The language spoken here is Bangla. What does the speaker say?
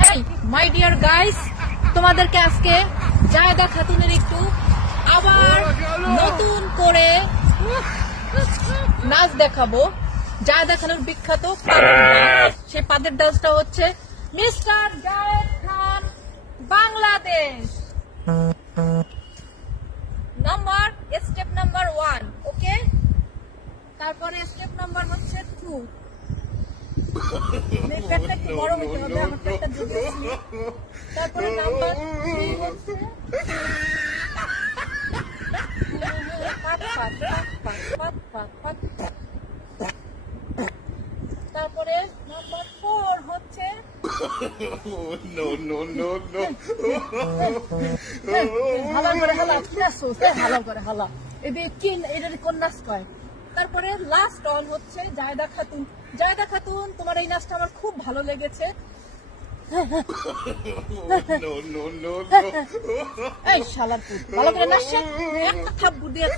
হেই মাই ডিয়ার গাইস, তোমাদেরকে আজকে জায়দা খাতুনের একটু আবার নতুন করে নাচ দেখাবো। জায়দা খাতুন বিখ্যাত সেই পাদের ডান্সটা হচ্ছে mister Zayed Khan Bangladesh. Number step number 1, ওকে। তারপরে স্টেপ নাম্বার হচ্ছে 2। পেটটা একটু বড় হতে হবে, আমার পেটটা জুড়েছি। তারপরে নাম্বার 3 হচ্ছে তারপরে নাম্বার 4 হচ্ছে ভালো করে হালা, ভালো করে হালা, এটা কোন নাচ কয়। তারপরে লাস্ট অন হচ্ছে জায়দা খাতুন। জায়দা খাতুন, তোমার এই নাচটা আমার খুব ভালো লেগেছে। এই শালা, ভালো করে নাচছে, একটা থাপ্পড় দিয়ে